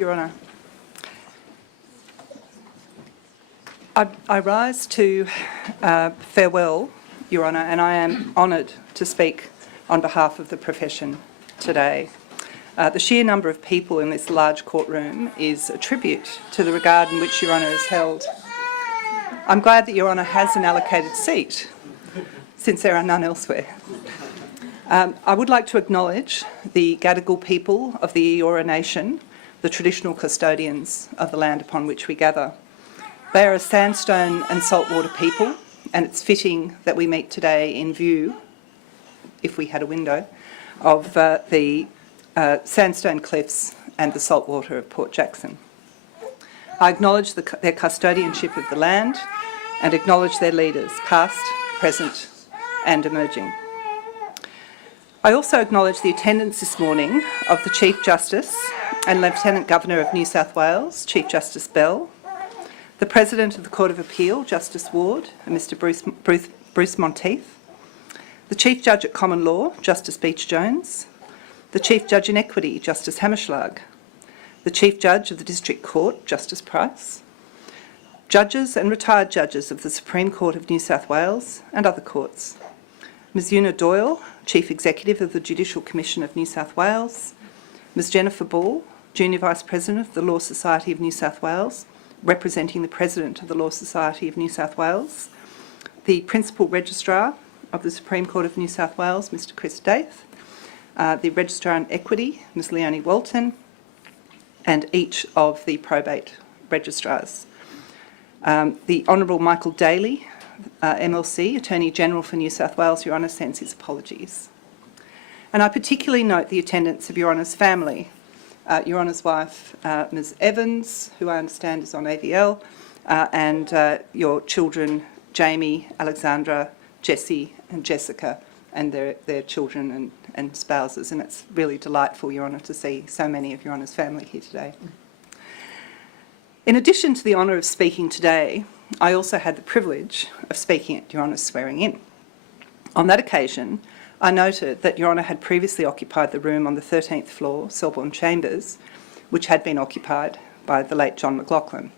Your Honour. I rise to farewell, Your Honour, and I am honoured to speak on behalf of the profession today. The sheer number of people in this large courtroom is a tribute to the regard in which Your Honour is held. I'm glad that Your Honour has an allocated seat, since there are none elsewhere. I would like to acknowledge the Gadigal people of the Eora Nation, the traditional custodians of the land upon which we gather. They are a sandstone and saltwater people, and it's fitting that we meet today in view, if we had a window, of the sandstone cliffs and the saltwater of Port Jackson. I acknowledge their custodianship of the land and acknowledge their leaders, past, present and emerging. I also acknowledge the attendance this morning of the Chief Justice and Lieutenant Governor of New South Wales, Chief Justice Bell, the President of the Court of Appeal, Justice Ward, and Mr Bruce Monteith, the Chief Judge at Common Law, Justice Beach-Jones, the Chief Judge in Equity, Justice Hammerschlag, the Chief Judge of the District Court, Justice Price, judges and retired judges of the Supreme Court of New South Wales and other courts, Ms Una Doyle, Chief Executive of the Judicial Commission of New South Wales, Ms Jennifer Ball, Junior Vice President of the Law Society of New South Wales, representing the President of the Law Society of New South Wales, the Principal Registrar of the Supreme Court of New South Wales, Mr Chris Daith, the Registrar in Equity, Ms Leonie Walton, and each of the probate registrars. The Honourable Michael Daly, MLC, Attorney General for New South Wales, Your Honour, sends his apologies. And I particularly note the attendance of Your Honour's family, Your Honour's wife, Ms Evans, who I understand is on AVL, and your children, Jamie, Alexandra, Jessie and Jessica, and their children and spouses. And it's really delightful, Your Honour, to see so many of Your Honour's family here today. In addition to the honour of speaking today, I also had the privilege of speaking at Your Honour's swearing in. On that occasion, I noted that Your Honour had previously occupied the room on the 13th floor, Selborne Chambers, which had been occupied by the late John McLaughlin.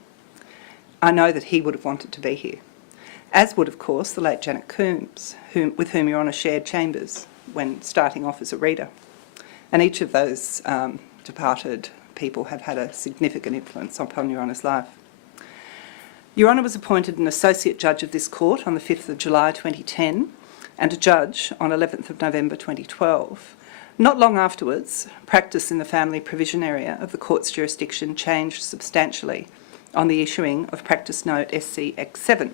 I know that he would have wanted to be here, as would, of course, the late Janet Coombs, with whom Your Honour shared chambers when starting off as a reader. And each of those departed people have had a significant influence upon Your Honour's life. Your Honour was appointed an Associate Judge of this Court on the 5th of July 2010 and a Judge on 11th of November 2012. Not long afterwards, practice in the family provision area of the Court's jurisdiction changed substantially on the issuing of Practice Note SCX7.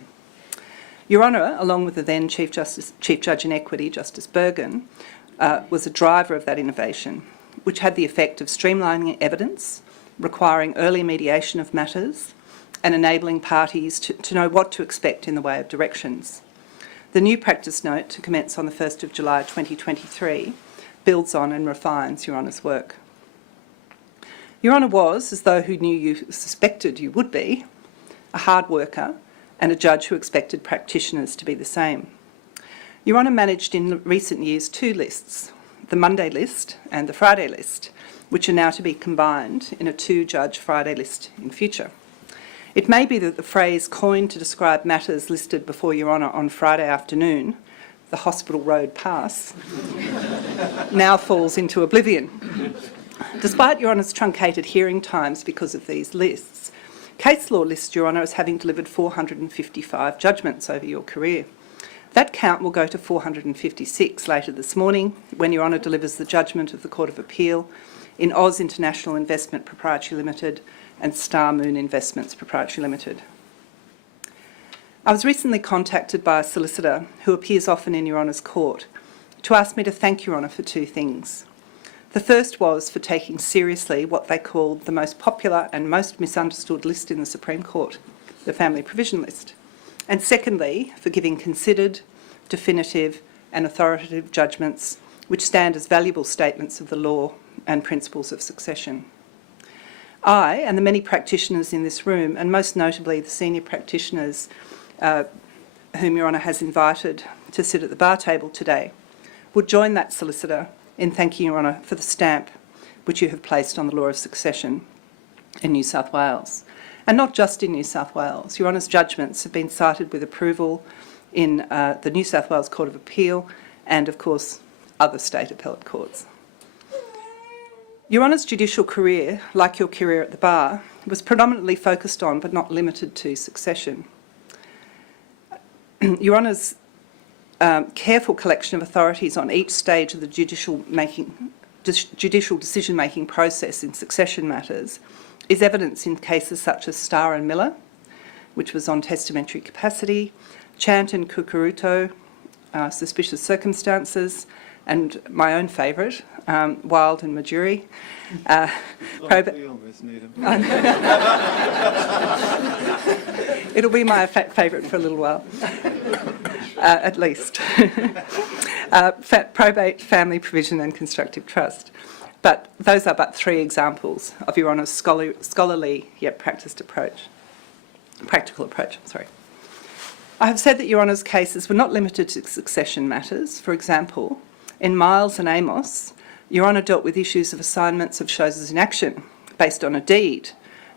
Your Honour, along with the then Chief Judge in Equity, Justice Bergen, was a driver of that innovation, which had the effect of streamlining evidence, requiring early mediation of matters, and enabling parties to know what to expect in the way of directions. The new practice note, to commence on the 1st of July 2023, builds on and refines Your Honour's work. Your Honour was, as though who knew you suspected you would be, a hard worker and a judge who expected practitioners to be the same. Your Honour managed in recent years two lists, the Monday list and the Friday list, which are now to be combined in a two-judge Friday list in future. It may be that the phrase coined to describe matters listed before Your Honour on Friday afternoon, the Hospital Road Pass, now falls into oblivion. Despite Your Honour's truncated hearing times because of these lists, case law lists Your Honour as having delivered 455 judgments over your career. That count will go to 456 later this morning when Your Honour delivers the judgment of the Court of Appeal in Oz International Investment Proprietary Limited and Star Moon Investments Proprietary Limited. I was recently contacted by a solicitor who appears often in Your Honour's court to ask me to thank Your Honour for two things. The first was for taking seriously what they called the most popular and most misunderstood list in the Supreme Court, the Family Provision List. And secondly, for giving considered, definitive and authoritative judgments which stand as valuable statements of the law and principles of succession. I and the many practitioners in this room, and most notably the senior practitioners whom Your Honour has invited to sit at the bar table today, would join that solicitor in thanking Your Honour for the stamp which you have placed on the law of succession. in New South Wales. And not just in New South Wales. Your Honour's judgments have been cited with approval in the New South Wales Court of Appeal and, of course, other state appellate courts. Your Honour's judicial career, like your career at the bar, was predominantly focused on but not limited to succession. Your Honour's careful collection of authorities on each stage of the judicial decision-making process in succession matters is evidence in cases such as Starr and Miller, which was on testamentary capacity, Chant and Cucuruto, suspicious circumstances, and my own favourite, Wild and Majuri. It'll be my favourite for a little while, at least. Probate, family provision and constructive trust. But those are but three examples of Your Honour's scholarly yet practical approach. I have said that Your Honour's cases were not limited to succession matters. For example, in Miles and Amos, Your Honour dealt with issues of assignments of choses in action based on a deed,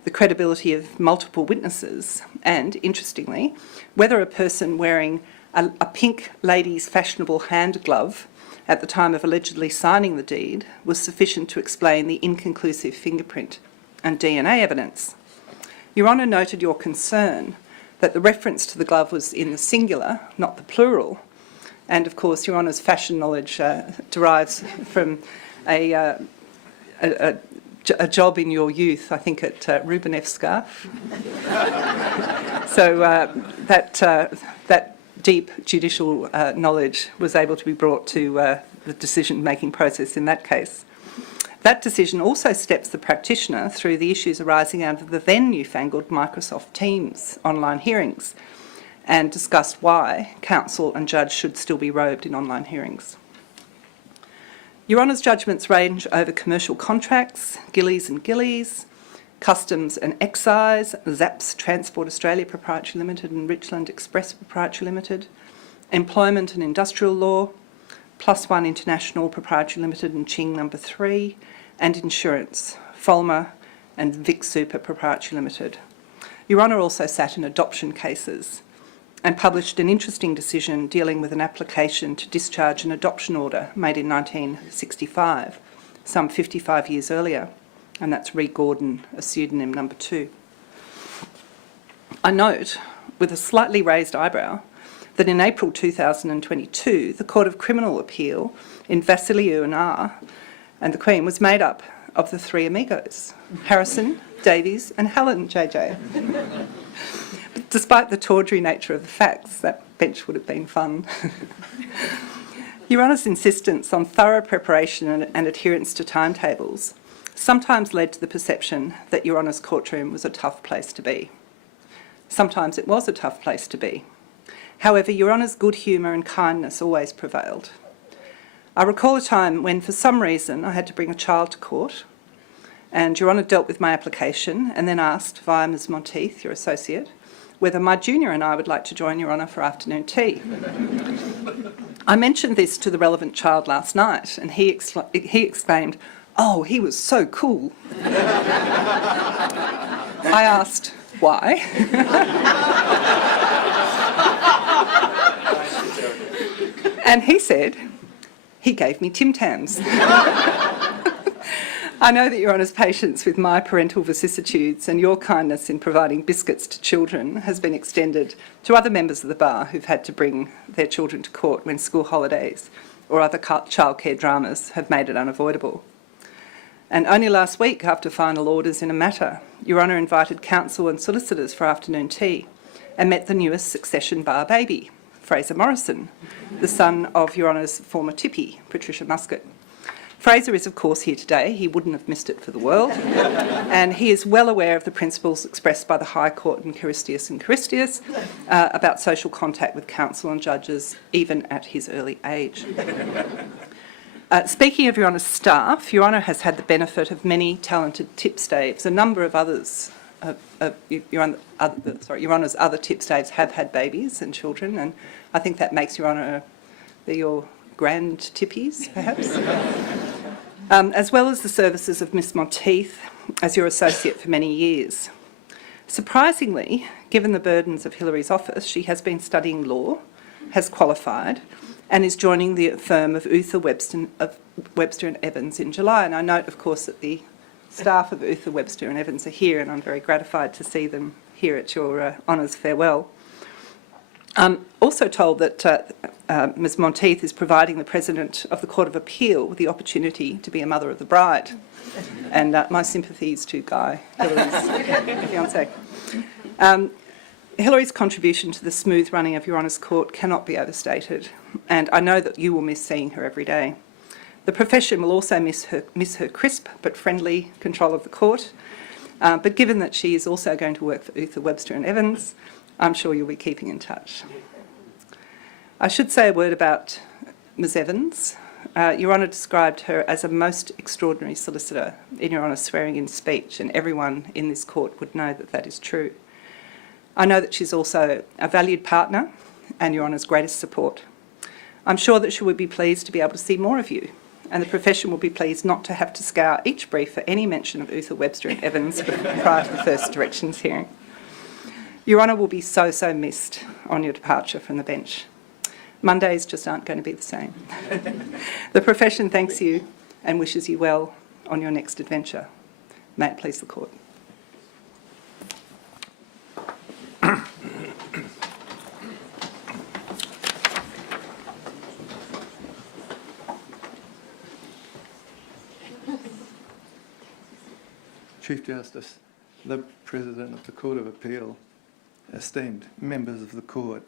the credibility of multiple witnesses, and, interestingly, whether a person wearing a pink lady's fashionable hand glove at the time of allegedly signing the deed was sufficient to explain the inconclusive fingerprint and DNA evidence. Your Honour noted your concern that the reference to the glove was in the singular, not the plural, and of course Your Honour's fashion knowledge derives from a job in your youth, I think at Ruben F. Scarf. So that deep judicial knowledge was able to be brought to the decision-making process in that case. That decision also steps the practitioner through the issues arising out of the then newfangled Microsoft Teams online hearings and discussed why counsel and judge should still be robed in online hearings. Your Honour's judgments range over commercial contracts, Gillies and Gillies, Customs and Excise, ZAPS Transport Australia Proprietary Limited and Richland Express Proprietary Limited, Employment and Industrial Law, Plus One International Proprietary Limited and Ching No. 3, and Insurance, Folmer and Vic Super Proprietary Limited. Your Honour also sat in adoption cases and published an interesting decision dealing with an application to discharge an adoption order made in 1965, some 55 years earlier, and that's Ree Gordon, a pseudonym number 2. I note, with a slightly raised eyebrow, that in April 2022, the Court of Criminal Appeal in Vasiliu and R and the Queen was made up of the three amigos, Harrison, Davies and Hallen, JJ. But despite the tawdry nature of the facts, that bench would have been fun. Your Honour's insistence on thorough preparation and adherence to timetables sometimes led to the perception that Your Honour's courtroom was a tough place to be. Sometimes it was a tough place to be. However, Your Honour's good humour and kindness always prevailed. I recall a time when, for some reason, I had to bring a child to court, and Your Honour dealt with my application and then asked, via Ms Monteith, your associate, whether my junior and I would like to join Your Honour for afternoon tea. I mentioned this to the relevant child last night, and he exclaimed, "Oh, he was so cool." I asked, why? And he said, he gave me Tim Tams. I know that Your Honour's patience with my parental vicissitudes and your kindness in providing biscuits to children has been extended to other members of the bar who've had to bring their children to court when school holidays or other childcare dramas have made it unavoidable. And only last week, after final orders in a matter, Your Honour invited counsel and solicitors for afternoon tea and met the newest succession bar baby, Fraser Morrison, the son of Your Honour's former tippy, Patricia Muscat. Fraser is, of course, here today. He wouldn't have missed it for the world. And he is well aware of the principles expressed by the High Court in Charistius and Charistius about social contact with counsel and judges, even at his early age. Speaking of Your Honour's staff, Your Honour has had the benefit of many talented tipstaves. A number of others, Your Honour's other tipstaves have had babies and children, and I think that makes Your Honour your grand tippies, perhaps. As well as the services of Miss Monteith, as your associate for many years. Surprisingly, given the burdens of Hillary's office, she has been studying law, has qualified, and is joining the firm of Webster and Evans in July. And I note, of course, that the staff of Webster and Evans are here, and I'm very gratified to see them here at your honours farewell. I'm also told that Ms Monteith is providing the President of the Court of Appeal with the opportunity to be a mother of the bride. And my sympathies to Guy, Hillary's fiancé. Hillary's contribution to the smooth running of Your Honour's Court cannot be overstated, and I know that you will miss seeing her every day. The profession will also miss her crisp but friendly control of the court, but given that she is also going to work for Webster and Evans, I'm sure you'll be keeping in touch. I should say a word about Ms Evans. Your Honour described her as a most extraordinary solicitor in Your Honour's swearing-in speech, and everyone in this court would know that that is true. I know that she's also a valued partner and Your Honour's greatest support. I'm sure that she would be pleased to be able to see more of you, and the profession will be pleased not to have to scour each brief for any mention of Webster and Evans prior to the first directions hearing. Your Honour will be so missed on your departure from the bench. Mondays just aren't going to be the same. The profession thanks you and wishes you well on your next adventure. May it please the Court. Chief Justice, the President of the Court of Appeal, esteemed members of the Court,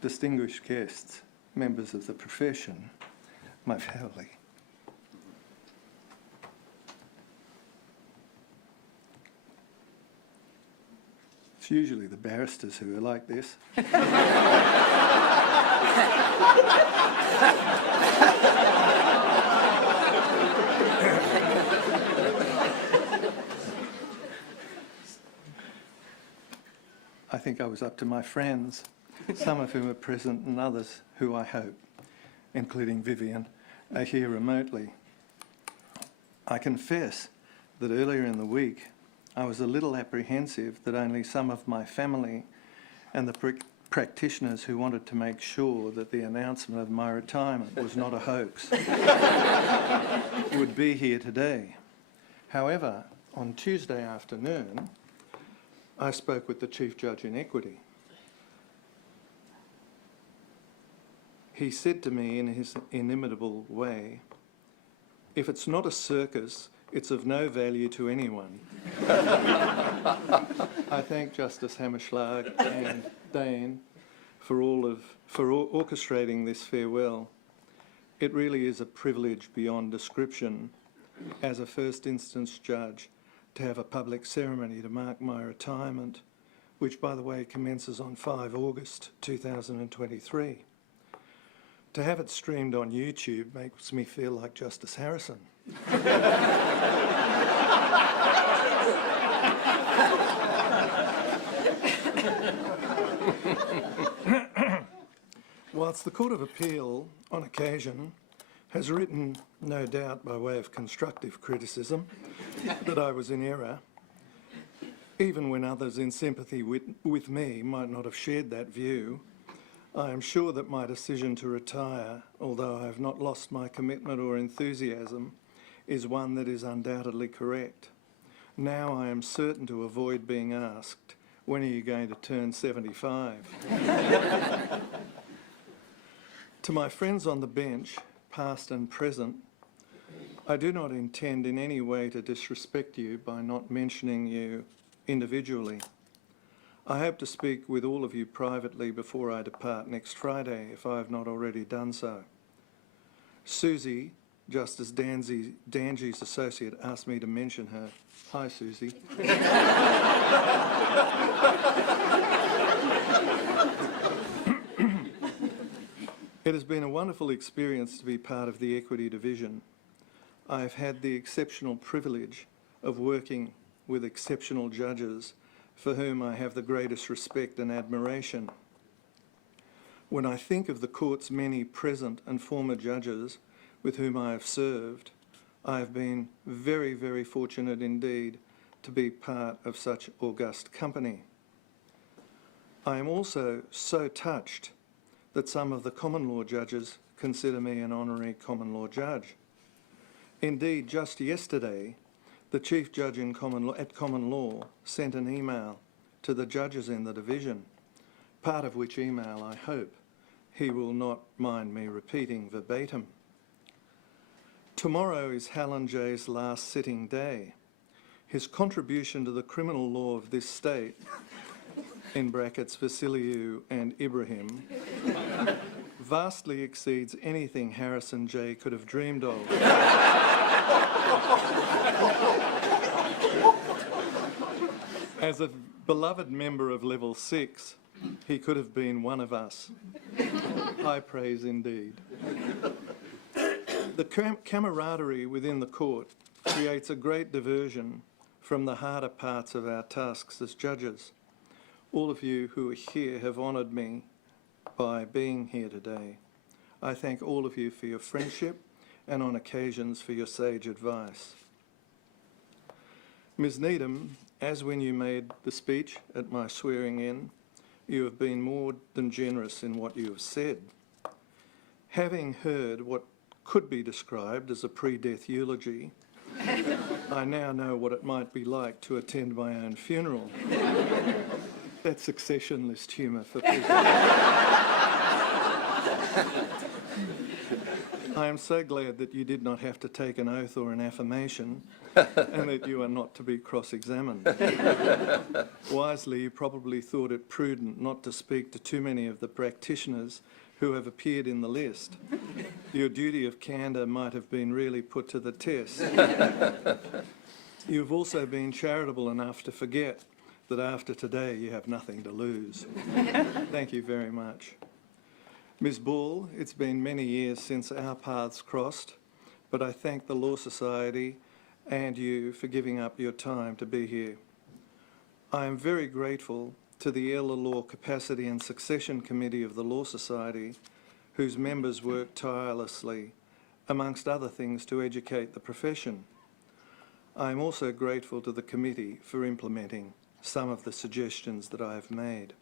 distinguished guests, members of the profession, my family. It's usually the barristers who are like this. I think I was up to my friends, some of whom are present and others who I hope, including Vivian, are here remotely. I confess that earlier in the week I was a little apprehensive that only some of my family and the practitioners who wanted to make sure that the announcement of my retirement was not a hoax would be here today. However, on Tuesday afternoon, I spoke with the Chief Judge in Equity. He said to me in his inimitable way, "If it's not a circus, it's of no value to anyone." I thank Justice Hammerschlag and Dane for orchestrating this farewell. It really is a privilege beyond description as a first instance judge to have a public ceremony to mark my retirement, which, by the way, commences on 5 August 2023. To have it streamed on YouTube makes me feel like Justice Harrison. Whilst the Court of Appeal, on occasion, has written, no doubt by way of constructive criticism, that I was in error, even when others in sympathy with me might not have shared that view, I am sure that my decision to retire, although I have not lost my commitment or enthusiasm, is one that is undoubtedly correct. Now I am certain to avoid being asked, when are you going to turn 75? To my friends on the bench, past and present, I do not intend in any way to disrespect you by not mentioning you individually. I hope to speak with all of you privately before I depart next Friday, if I have not already done so. Susie, Justice Dangy's associate, asked me to mention her. Hi, Susie. It has been a wonderful experience to be part of the Equity Division. I have had the exceptional privilege of working with exceptional judges for whom I have the greatest respect and admiration. When I think of the court's many present and former judges with whom I have served, I have been very, very fortunate indeed to be part of such august company. I am also so touched that some of the common law judges consider me an honorary common law judge. Indeed, just yesterday, the Chief Judge at Common Law sent an email to the judges in the division, part of which email I hope he will not mind me repeating verbatim. Tomorrow is Hallen J's last sitting day. His contribution to the criminal law of this state, in brackets Vasiliu and Ibrahim, vastly exceeds anything Harrison J could have dreamed of. As a beloved member of Level 6, he could have been one of us. High praise indeed. The camaraderie within the court creates a great diversion from the harder parts of our tasks as judges. All of you who are here have honoured me by being here today. I thank all of you for your friendship and on occasions for your sage advice. Ms. Needham, as when you made the speech at my swearing in, you have been more than generous in what you have said. Having heard what could be described as a pre-death eulogy, I now know what it might be like to attend my own funeral. That's succession list humour for people. I am so glad that you did not have to take an oath or an affirmation and that you are not to be cross-examined. Wisely, you probably thought it prudent not to speak to too many of the practitioners who have appeared in the list. Your duty of candour might have been really put to the test. You've also been charitable enough to forget that after today you have nothing to lose. Thank you very much. Ms. Ball, it's been many years since our paths crossed, but I thank the Law Society and you for giving up your time to be here. I am very grateful to the Elder Law Capacity and Succession Committee of the Law Society, whose members work tirelessly, amongst other things, to educate the profession. I am also grateful to the committee for implementing some of the suggestions that I have made.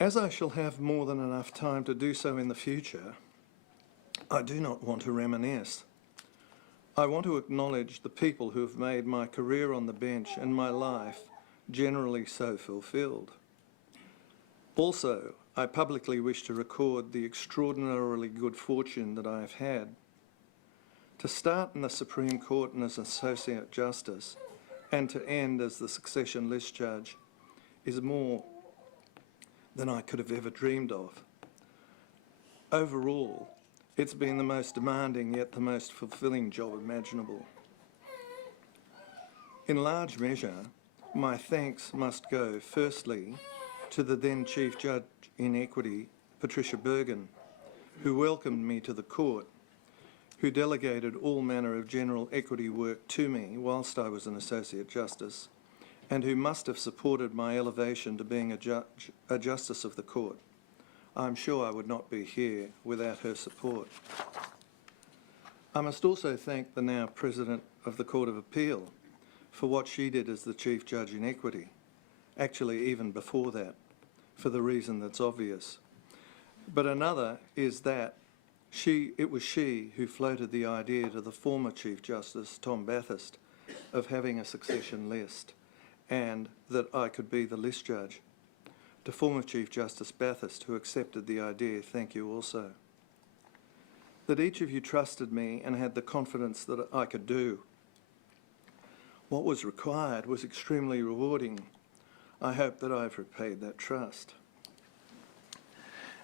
As I shall have more than enough time to do so in the future, I do not want to reminisce. I want to acknowledge the people who have made my career on the bench and my life generally so fulfilled. Also, I publicly wish to record the extraordinarily good fortune that I have had. To start in the Supreme Court as Associate Justice and to end as the Succession List Judge is more than I could have ever dreamed of. Overall, it's been the most demanding yet the most fulfilling job imaginable. In large measure, my thanks must go firstly to the then Chief Judge in Equity, Patricia Bergen, who welcomed me to the court, who delegated all manner of general equity work to me whilst I was an Associate Justice, and who must have supported my elevation to being a Justice of the Court. I'm sure I would not be here without her support. I must also thank the now President of the Court of Appeal for what she did as the Chief Judge in Equity, actually even before that, for the reason that's obvious. But another is that it was she who floated the idea to the former Chief Justice, Tom Bathurst, of having a succession list, and that I could be the list judge. To former Chief Justice Bathurst, who accepted the idea, thank you also. That each of you trusted me and had the confidence that I could do what was required was extremely rewarding. I hope that I've repaid that trust.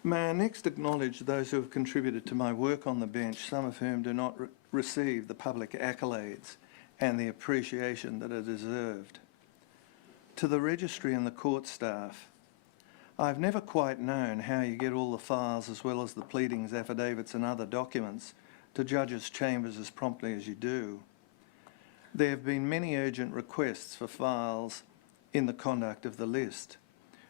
May I next acknowledge those who have contributed to my work on the bench, some of whom do not receive the public accolades and the appreciation that are deserved. To the registry and the court staff, I've never quite known how you get all the files as well as the pleadings, affidavits and other documents to judges' chambers as promptly as you do. There have been many urgent requests for files in the conduct of the list.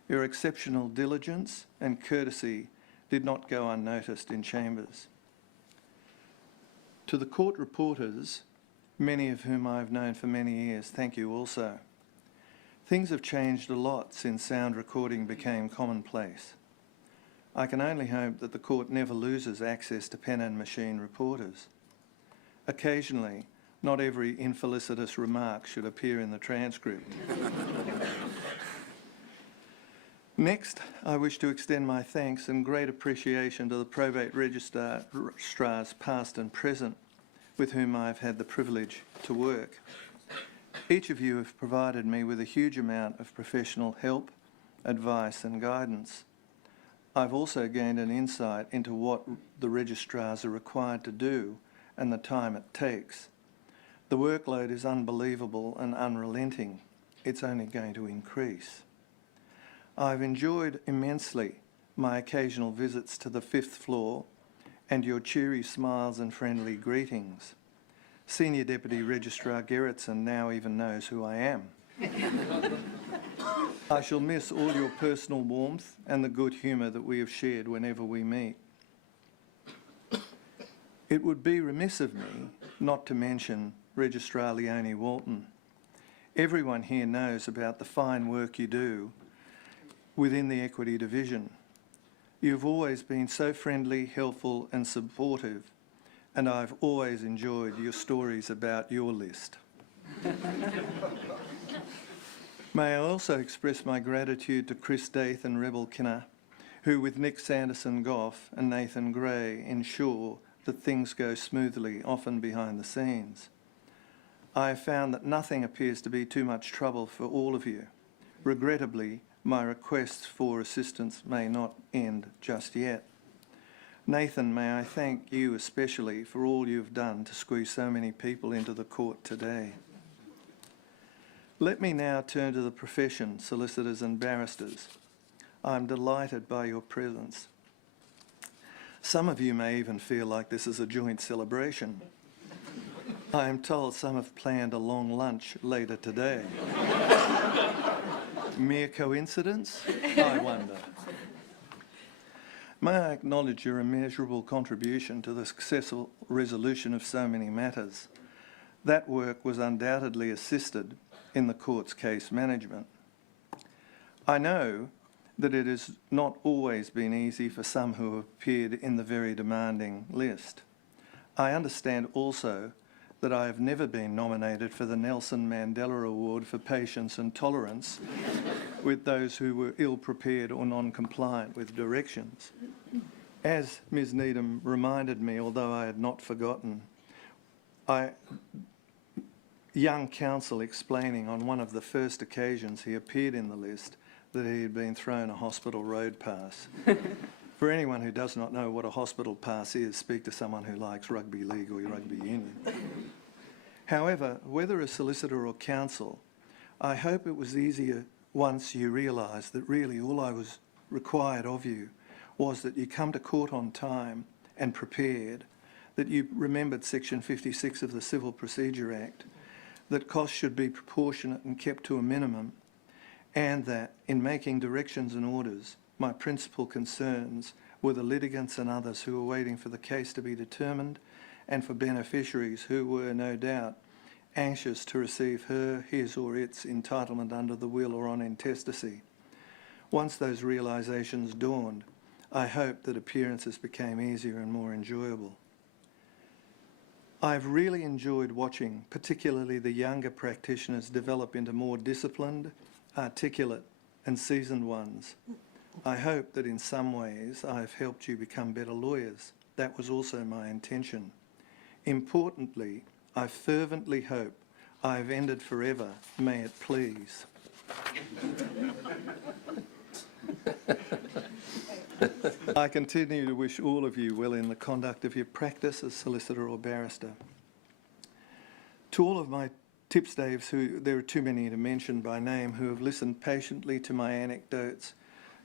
Your exceptional diligence and courtesy did not go unnoticed in chambers. To the court reporters, many of whom I've known for many years, thank you also. Things have changed a lot since sound recording became commonplace. I can only hope that the court never loses access to pen and machine reporters. Occasionally, not every infelicitous remark should appear in the transcript. Next, I wish to extend my thanks and great appreciation to the probate registrars past and present with whom I have had the privilege to work. Each of you have provided me with a huge amount of professional help, advice and guidance. I've also gained an insight into what the registrars are required to do and the time it takes. The workload is unbelievable and unrelenting. It's only going to increase. I've enjoyed immensely my occasional visits to the 5th floor and your cheery smiles and friendly greetings. Senior Deputy Registrar Gerritsen now even knows who I am. I shall miss all your personal warmth and the good humour that we have shared whenever we meet. It would be remiss of me not to mention Registrar Leonie Walton. Everyone here knows about the fine work you do within the Equity Division. You've always been so friendly, helpful and supportive, and I've always enjoyed your stories about your list. May I also express my gratitude to Chris Daith and Rebel Kinner, who with Nick Sanderson-Goff and Nathan Gray ensure that things go smoothly, often behind the scenes. I have found that nothing appears to be too much trouble for all of you. Regrettably, my requests for assistance may not end just yet. Nathan, may I thank you especially for all you've done to squeeze so many people into the court today. Let me now turn to the profession, solicitors and barristers. I'm delighted by your presence. Some of you may even feel like this is a joint celebration. I am told some have planned a long lunch later today. Mere coincidence? I wonder. May I acknowledge your immeasurable contribution to the successful resolution of so many matters. That work was undoubtedly assisted in the court's case management. I know that it has not always been easy for some who have appeared in the very demanding list. I understand also that I have never been nominated for the Nelson Mandela Award for Patience and Tolerance with those who were ill-prepared or non-compliant with directions. As Ms Needham reminded me, although I had not forgotten, young counsel explaining on one of the first occasions he appeared in the list that he had been thrown a hospital road pass. For anyone who does not know what a hospital pass is, speak to someone who likes rugby league or rugby union. However, whether a solicitor or counsel, I hope it was easier once you realised that really all I was required of you was that you come to court on time and prepared, that you remembered Section 56 of the Civil Procedure Act, that costs should be proportionate and kept to a minimum, and that in making directions and orders, my principal concerns were the litigants and others who were waiting for the case to be determined, and for beneficiaries who were, no doubt, anxious to receive her, his or its entitlement under the will or on intestacy. Once those realisations dawned, I hoped that appearances became easier and more enjoyable. I've really enjoyed watching, particularly the younger practitioners, develop into more disciplined, articulate and seasoned ones. I hope that in some ways I've helped you become better lawyers. That was also my intention. Importantly, I fervently hope I've ended forever, may it please. I continue to wish all of you well in the conduct of your practice as solicitor or barrister. To all of my tipstaves, who there are too many to mention by name, who have listened patiently to my anecdotes,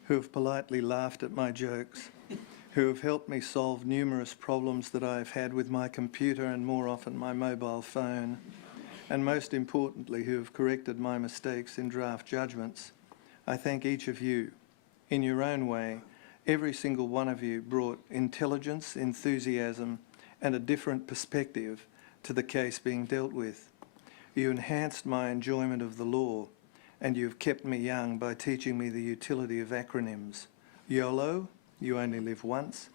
who have politely laughed at my jokes, who have helped me solve numerous problems that I've had with my computer and more often my mobile phone, and most importantly, who have corrected my mistakes in draft judgments. I thank each of you. In your own way, every single one of you brought intelligence, enthusiasm, and a different perspective to the case being dealt with. You enhanced my enjoyment of the law, and you've kept me young by teaching me the utility of acronyms. YOLO, you only live once,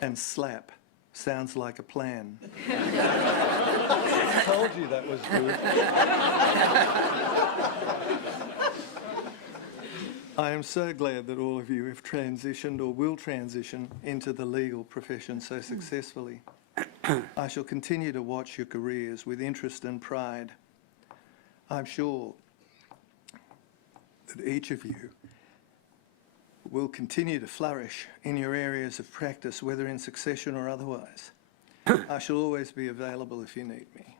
and SLAP, sounds like a plan. I told you that was good. I am so glad that all of you have transitioned or will transition into the legal profession so successfully. I shall continue to watch your careers with interest and pride. I'm sure that each of you will continue to flourish in your areas of practice, whether in succession or otherwise. I shall always be available if you need me.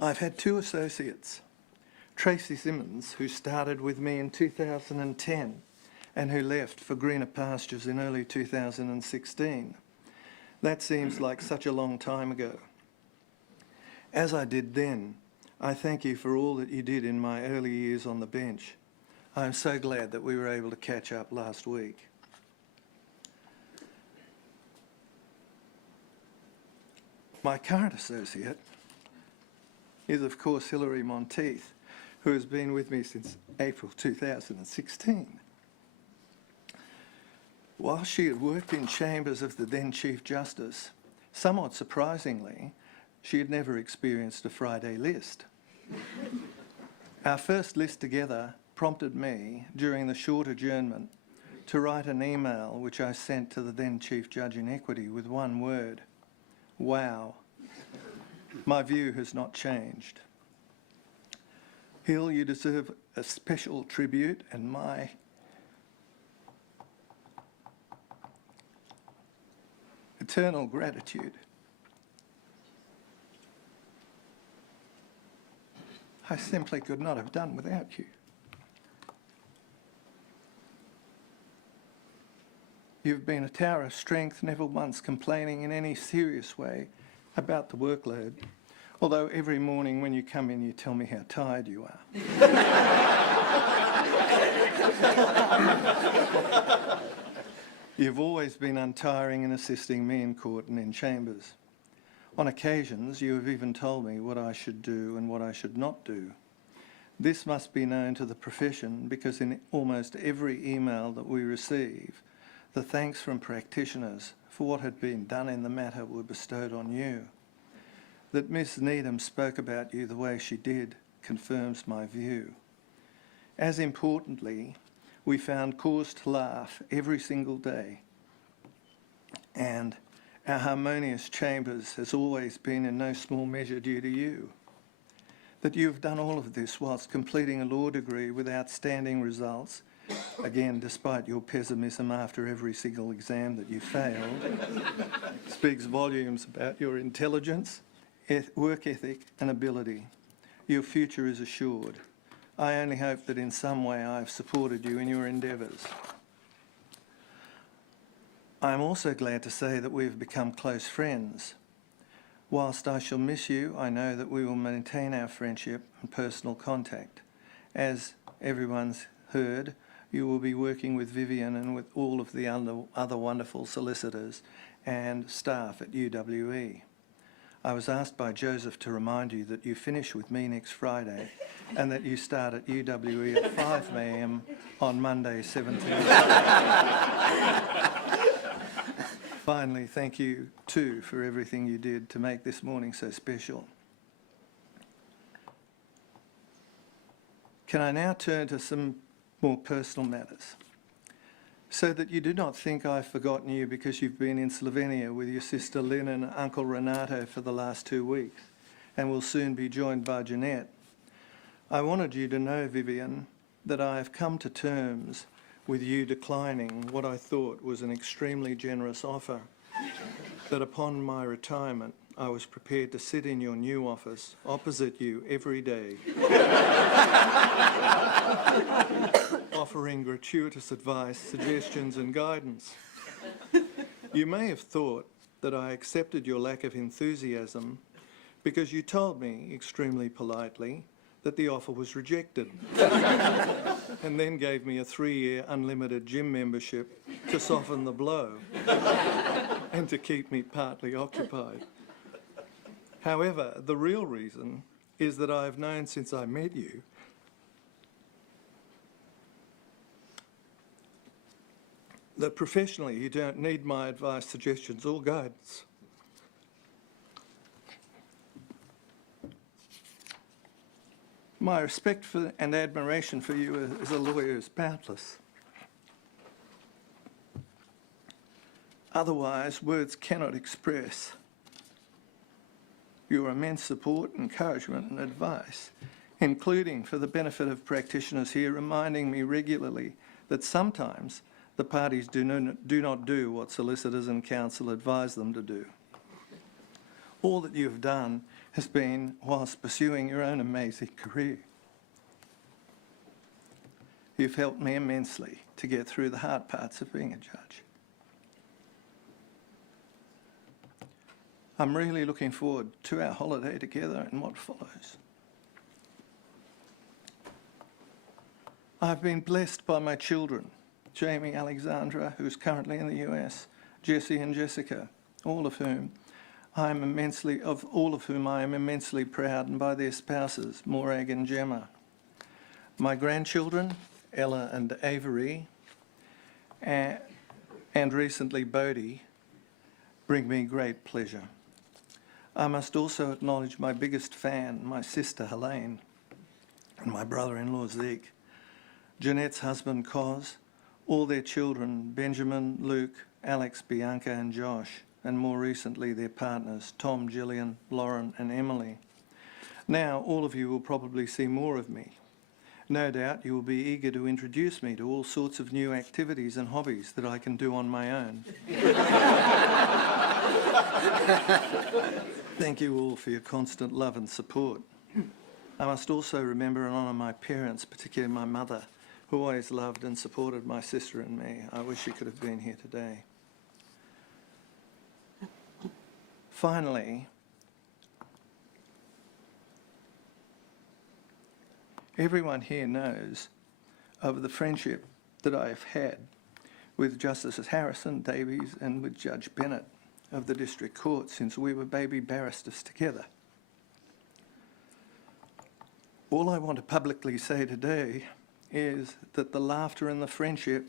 I've had two associates, Tracy Simmons, who started with me in 2010 and who left for greener pastures in early 2016. That seems like such a long time ago. As I did then, I thank you for all that you did in my early years on the bench. I'm so glad that we were able to catch up last week. My current associate is, of course, Hilary Monteith, who has been with me since April 2016. While she had worked in chambers of the then Chief Justice, somewhat surprisingly, she had never experienced a Friday list. Our first list together prompted me, during the short adjournment, to write an email which I sent to the then Chief Judge in Equity with one word: wow. My view has not changed. Hill, you deserve a special tribute and my eternal gratitude. I simply could not have done without you. You've been a tower of strength, never once complaining in any serious way about the workload, although every morning when you come in you tell me how tired you are. You've always been untiring in assisting me in court and in chambers. On occasions, you have even told me what I should do and what I should not do. This must be known to the profession because in almost every email that we receive, the thanks from practitioners for what had been done in the matter were bestowed on you. That Miss Needham spoke about you the way she did confirms my view. As importantly, we found cause to laugh every single day, and our harmonious chambers has always been in no small measure due to you. That you have done all of this whilst completing a law degree with outstanding results, again despite your pessimism after every single exam that you failed, speaks volumes about your intelligence, work ethic and ability. Your future is assured. I only hope that in some way I have supported you in your endeavours. I am also glad to say that we have become close friends. Whilst I shall miss you, I know that we will maintain our friendship and personal contact. As everyone's heard, you will be working with Vivian and with all of the other wonderful solicitors and staff at UWE. I was asked by Joseph to remind you that you finish with me next Friday and that you start at UWE at 5 a.m. on Monday 17th. Finally, thank you too for everything you did to make this morning so special. Can I now turn to some more personal matters, so that you do not think I've forgotten you because you've been in Slovenia with your sister Lynn and Uncle Renato for the last 2 weeks and will soon be joined by Jeanette. I wanted you to know, Vivian, that I have come to terms with you declining what I thought was an extremely generous offer, that upon my retirement I was prepared to sit in your new office opposite you every day, offering gratuitous advice, suggestions and guidance. You may have thought that I accepted your lack of enthusiasm because you told me, extremely politely, that the offer was rejected, and then gave me a 3-year unlimited gym membership to soften the blow and to keep me partly occupied. However, the real reason is that I have known since I met you that professionally you don't need my advice, suggestions or guidance. My respect for and admiration for you as a lawyer is boundless. Otherwise, words cannot express your immense support, encouragement and advice, including for the benefit of practitioners here, reminding me regularly that sometimes the parties do not do what solicitors and counsel advise them to do. All that you have done has been whilst pursuing your own amazing career. You've helped me immensely to get through the hard parts of being a judge. I'm really looking forward to our holiday together and what follows. I've been blessed by my children, Jamie Alexandra, who's currently in the US, Jessie and Jessica, all of whom I am immensely proud, and by their spouses, Morag and Gemma. My grandchildren, Ella and Avery, and recently Bodhi, bring me great pleasure. I must also acknowledge my biggest fan, my sister Helene, and my brother-in-law Zeke, Jeanette's husband Cos, all their children, Benjamin, Luke, Alex, Bianca and Josh, and more recently their partners, Tom, Gillian, Lauren and Emily. Now all of you will probably see more of me. No doubt you will be eager to introduce me to all sorts of new activities and hobbies that I can do on my own. Thank you all for your constant love and support. I must also remember and honour my parents, particularly my mother, who always loved and supported my sister and me. I wish she could have been here today. Finally, everyone here knows of the friendship that I've had with Justices Harrison, Davies and with Judge Bennett of the District Court since we were baby barristers together. All I want to publicly say today is that the laughter and the friendship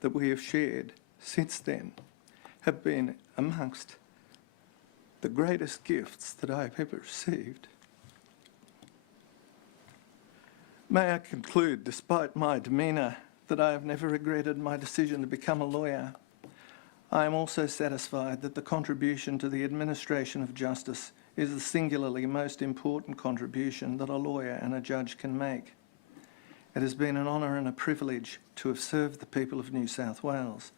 that we have shared since then have been amongst the greatest gifts that I've ever received. May I conclude, despite my demeanour, that I have never regretted my decision to become a lawyer. I am also satisfied that the contribution to the administration of justice is the singularly most important contribution that a lawyer and a judge can make. It has been an honour and a privilege to have served the people of New South Wales,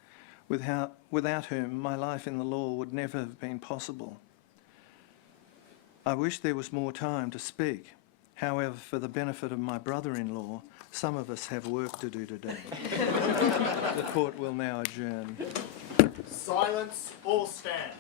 without whom my life in the law would never have been possible. I wish there was more time to speak. However, for the benefit of my brother-in-law, some of us have work to do today. The court will now adjourn. Silence, all stand.